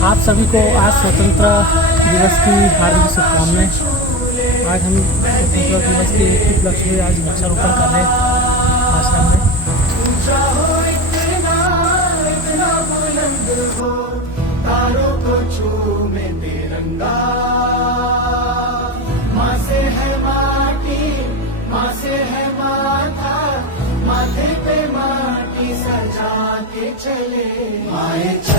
आप सभी को आज स्वतंत्रता दिवस की हार्दिक शुभकामनाएं। आज हम स्वतंत्रता दिवस के उपलक्ष्य में आज वृक्षारोपण कर रहे हैं आश्रम में। तारों को छूमे तिरंगा, माँ से है माटी, माँ से है माथा, माथे पे माटी सजा के चले आए।